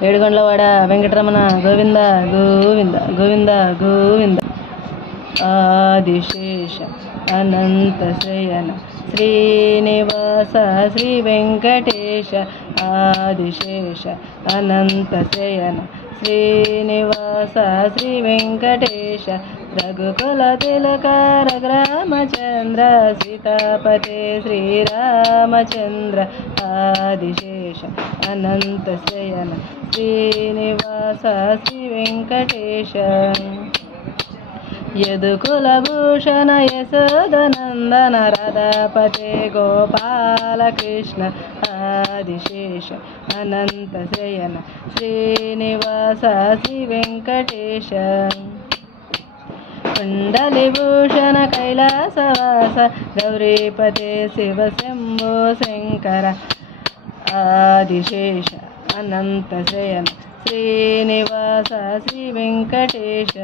ఏడుగొండలవాడ వెంకటరమణ గోవింద గోవింద గోవింద గోవింద. ఆదిశేష అనంత శయన శ్రీనివాస శ్రీ వెంకటేశ ఆదిశేష అనంత శయన శ్రీనివాస శ్రీ వెంకటేశ రఘుకుల తిలకర రఘురామచంద్ర సీతాపతే శ్రీరామచంద్ర ఆదిశేష అనంత శయన శ్రీనివాస శ్రీ వెంకటేశ. యదుకులభూషణ యశోదనందన రథపతే గోపాలకృష్ణ ఆదిశేష. అనంత శయన శ్రీనివాస శ్రీ వెంకటేశ. కుండలిభూషణ కైలాసవాస గౌరీపతే శివ శంభో శంకర ఆదిశేష అనంత శయన శ్రీనివాస శ్రీ వెంకటేశ.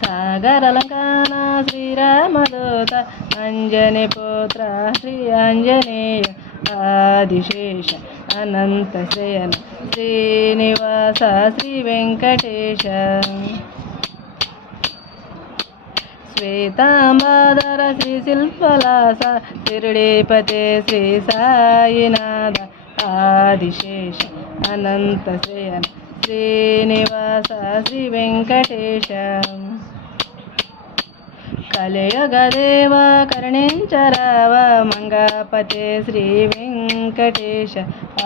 సాగరలంకాన శ్రీరామదూత అంజని పుత్ర శ్రీ ఆంజనేయ ఆదిశేష అనంత శయన శ్రీనివాస శ్రీ వెంకటేశ. శ్వేతాంబాధర శ్రీ శిల్పలాస శిరుడీపతే శ్రీ సాయినాథ ఆదిశేష అనంత శయన శ్రీనివాస శ్రీ వెంకటేశ. కలయుగదేవ కరుణించరావ మంగపతే శ్రీ వెంకటేశ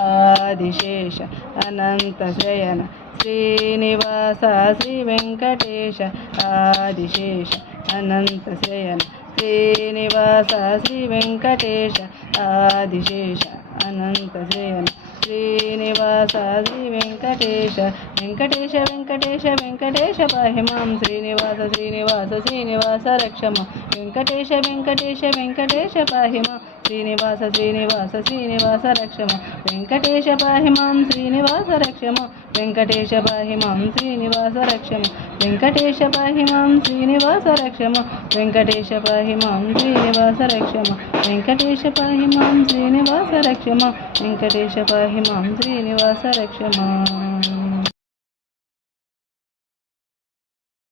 ఆదిశేష అనంత శయన శ్రీనివాస శ్రీ వెంకటేశ ఆదిశేష. అనంత శయన శ్రీనివాస శ్రీ వెంకటేశ ఆదిశేష అనంత శయన శ్రీనివాస శ్రీ వెంకటేశ వెంకటేశ వెంకటేశ వెంకటేశ పహిమాం శ్రీనివాస శ్రీనివాస శ్రీనివాస రక్షమ. వెంకటేశ వెంకటేశ వెంకటేశ పాహి శ్రీనివాస శ్రీనివాస శ్రీనివాస రక్షమ. వెంకటేశ పాహిమాం శ్రీనివాస రక్షమ. వెంకటేశ పాహిమాం శ్రీనివాస రక్షమ. వెంకటేశ పాహిమాం శ్రీనివాస రక్షమ. వెంకటేశ పాహిమాం శ్రీనివాస రక్షమ. వెంకటేశ పాహిమాం శ్రీనివాస రక్షమ. వెంకటేశ పాహిమాం శ్రీనివాస రక్షమ.